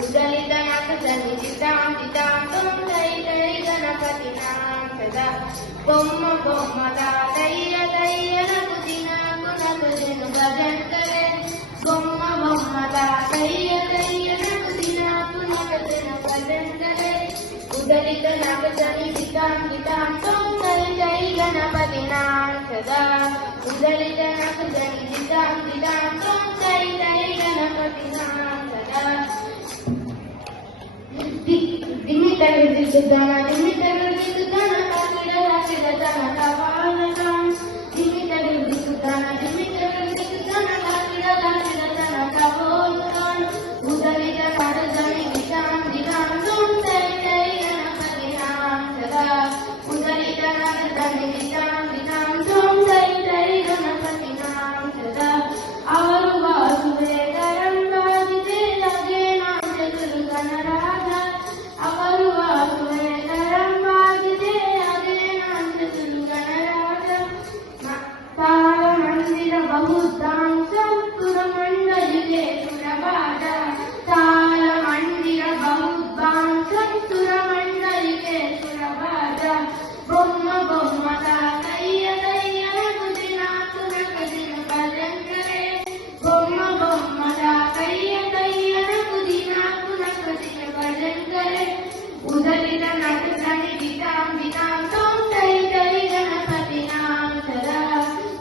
उदलितनाथजनि चितां चितां त्वं तै तै गणपतिनां सदा बोम्म बोम्म दातय्य तय्य नकुतिनाकु नकुतिनु भजन करे बोम्म बोम्म दातय्य तय्य नकुतिनाकु नकुतिनु भजन करे उदलितनाथजनि चितां चितां त्वं तै तै गणपतिनां सदा उदलितनाथजनि चितां चितां त्वं तै तै गणपतिनां सदा दिमितरुदिसुदाना दिमितरुदिसुदाना काकिडदाकिडदाना कावालनां दिमितरुदिसुदाना दिमितरुदिसुदाना काकिडदाकिडदाना कावोलनां उदलितनाथजनि चितां चितां त्वं तै तै गणपतिनां सदा उदलितनाथजनि चितां चितां त्वं तै तै गणपतिनां सदा ಅವರು ವಾಸುವೆ ಕರಂಬಾದಿದೆ ಅದೇನಾ ಚತುರು ಗಣರಾಜ ಅವರು ವಾಸುವೆ ಕರಂಬಾದಿದೆ ಅದೇನಾ ಚತುರು ಗಣರಾಜ ತಾರ ಮಂದಿರ ಬಹುದಾಂಶ ಸುರಮಂಡಲಿಗೆ ಸುರವಾದ ತಾರ ಮಂದಿರ ಬಹುದಾಂಶ ಸುರಮಂಡಲಿಗೆ ಸುರವಾದ ಬೊಮ್ಮ ಬೊಮ್ಮ ತಾತಯ್ಯ ತಯ್ಯ ನಗುದಿನಾಕು ನಕದಿನ ಭಜಂಕರೆ ಬೊಮ್ಮ ಬೊಮ್ಮ ತಾತಯ್ಯ ತಯ್ಯ ನಗುದಿನಾಕು ನಕದಿನ ಭಜಂಕರೆ उदलितनाथजनि चितां चितां त्वं तै तै गणपतिनां सदा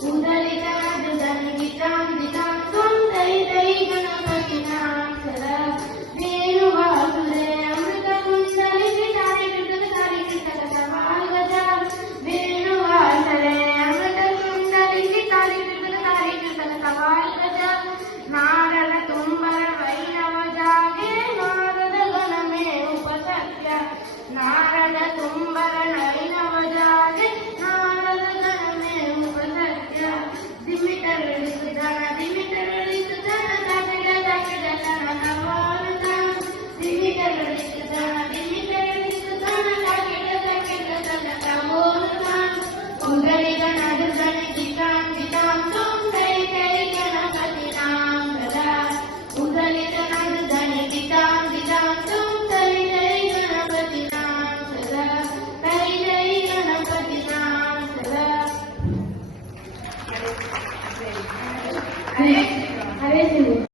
उदलितनाथजनि चितां चितां त्वं तै तै गणपतिनां सदा वेणुवासुरे अमृतकुण्डलिनि तारिकृतक समागता वेणुवासरे अमृतकुण्डलिनि तारिकृतक समागता नारद तुम्बर वैणव जागे नारद गणमे उपसत्य नारद तुम्बर नैनव जागे नारद गणमे उपसत्य दिमितरुदिसुदाना दिमितरुदिसुदाना काकिडदाकिडदाना कावालनां दिमितरुदिसुदाना दिमितरुदिसुदाना काकिडदाकिडदाना कावोलनां उदलितनाथजनि चितां चितां त्वं तै तै गणपतिनां सदा उदलितनाथजनि चितां चितां त्वं तै तै गणपतिनां सदा तै तै गणपतिनां सदा हरे हरे